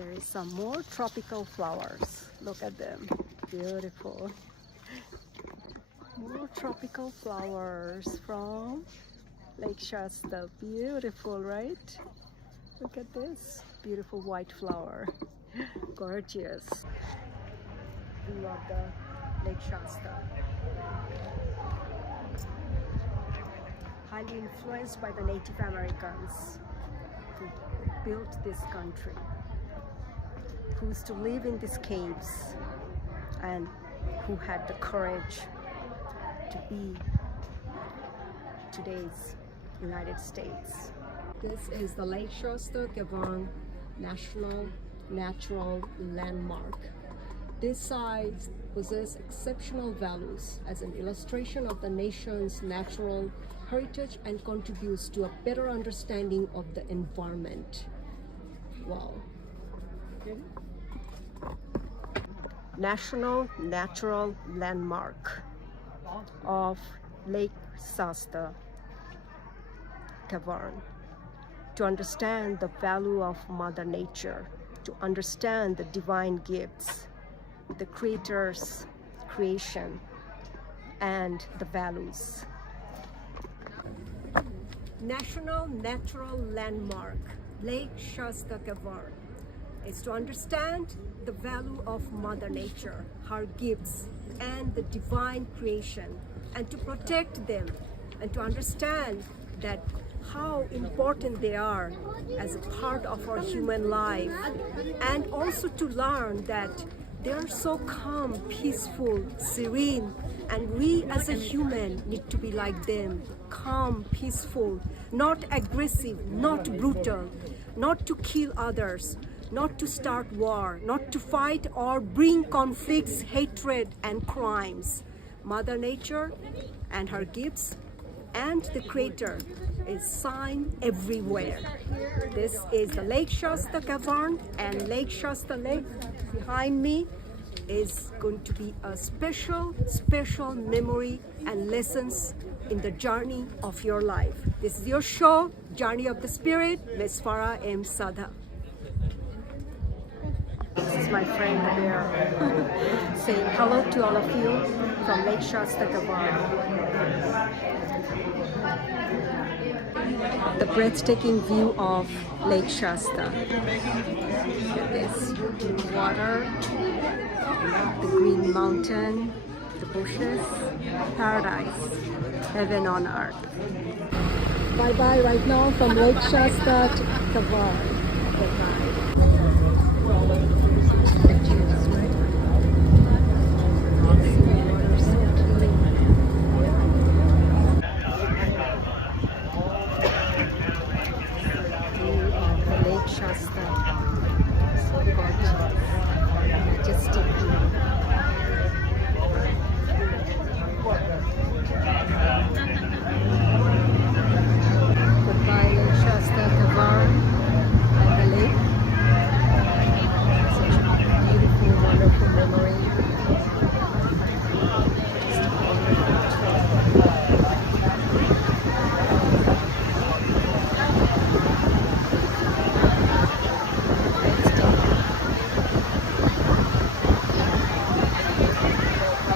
There is some more tropical flowers. Look at them. Beautiful. More tropical flowers from Lake Shasta. Beautiful, right? Look at this. Beautiful white flower. Gorgeous. View of the Lake Shasta. Highly influenced by the Native Americans who built this country, who used to live in these caves and who had the courage to be today's United States. This is the Lake Shasta National Natural Landmark. This site possesses exceptional values as an illustration of the nation's natural heritage and contributes to a better understanding of the environment. Wow. National Natural Landmark of Lake Shasta Cavern. To understand the value of Mother Nature, to understand the divine gifts, the Creator's creation, and the values. National Natural Landmark, Lake Shasta Cavern, is to understand the value of Mother Nature, her gifts, and the divine creation, and to protect them, and to understand that how important they are as a part of our human life, and also to learn that they are so calm, peaceful, serene, and we as a human need to be like them, calm, peaceful, not aggressive, not brutal, not to kill others, not to start war, not to fight or bring conflicts, hatred, and crimes. Mother Nature and her gifts and the Creator is seen everywhere. This is the Lake Shasta Cavern, and Lake Shasta Lake behind me is going to be a special memory and lessons in the journey of your life. This is your show, Journey of the Spirit, Ms. Farah M. Sada. This is my friend there saying hello to all of you from Lake Shasta Cavern. The breathtaking view of Lake Shasta. Look at this water, the green mountain, the bushes, paradise, heaven on earth. Bye-bye right now from Lake Shasta to Cavern. Goodbye. Memory.